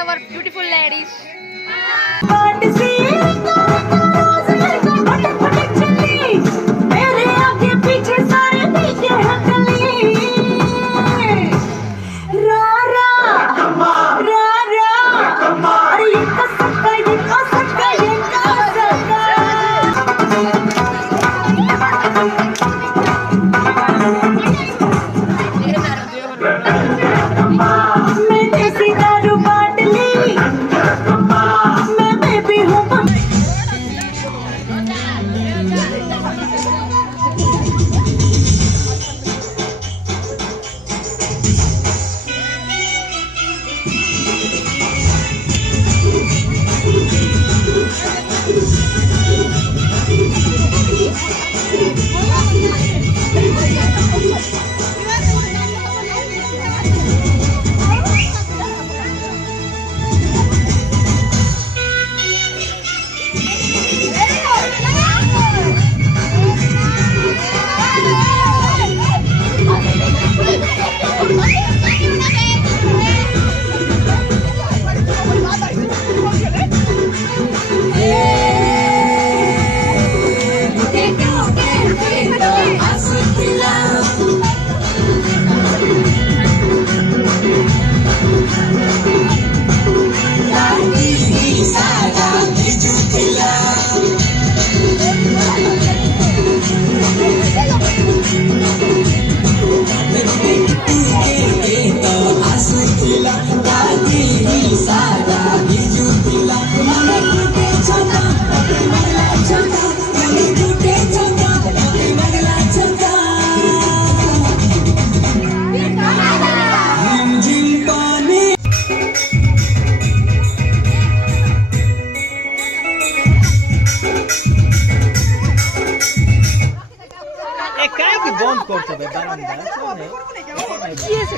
our beautiful ladies. বন্ধ করতে হবে বারান্দা কি আছে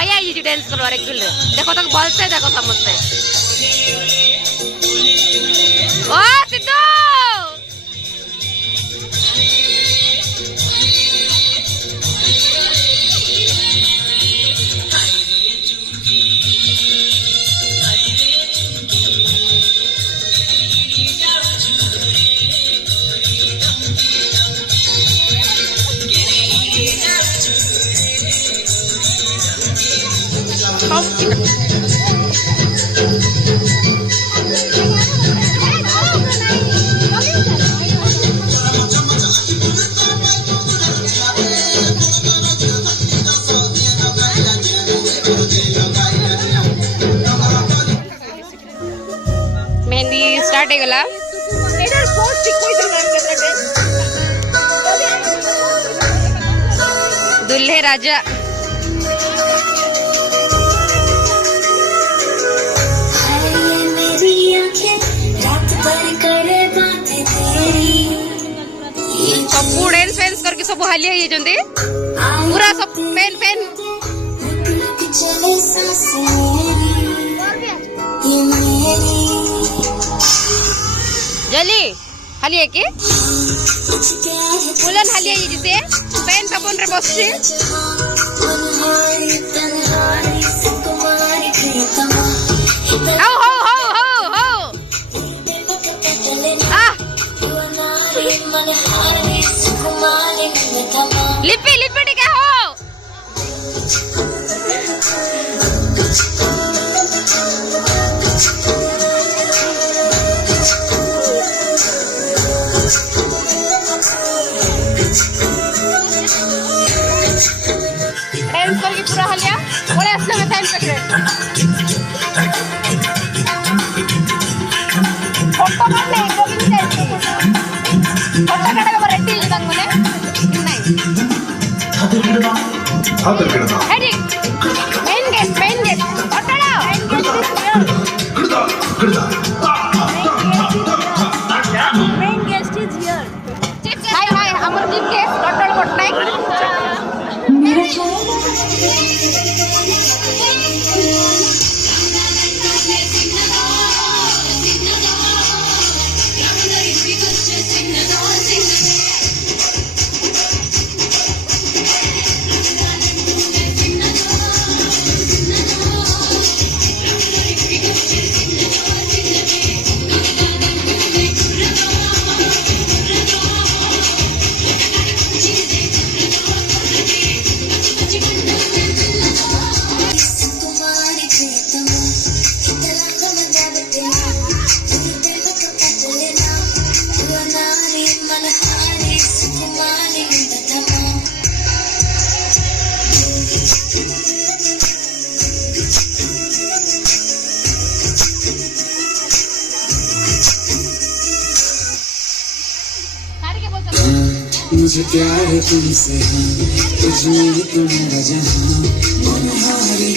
भैया ये डांस करवार एक्चुअली देखो तक बोलते देखो समझते ओ सिद्धू मेहंदी स्टार्ट ହେଇଗଲା दुल्हे राजा सबू डांस फैंस करके सब हालिया ये जंदे पूरा सब फैन फैन जली हालिया के बुलन हालिया ये जिसे फैन सबन रे बसছে हो हो हो हो हो लिपि लिपि टिके हो डांस करके पूरा हलिया बोले असले में टाइम पकड़े फोटो करने को भी चाहिए फोटो कटे को रेडी जंग बोले नहीं हाथ रखना heading main gate photo main guest is here hi hi हमर चीफ गेस्ट टोटल पटनायक मुझे प्यार है तुमसे तुझमें ही तुम्हारा जहां मनहारी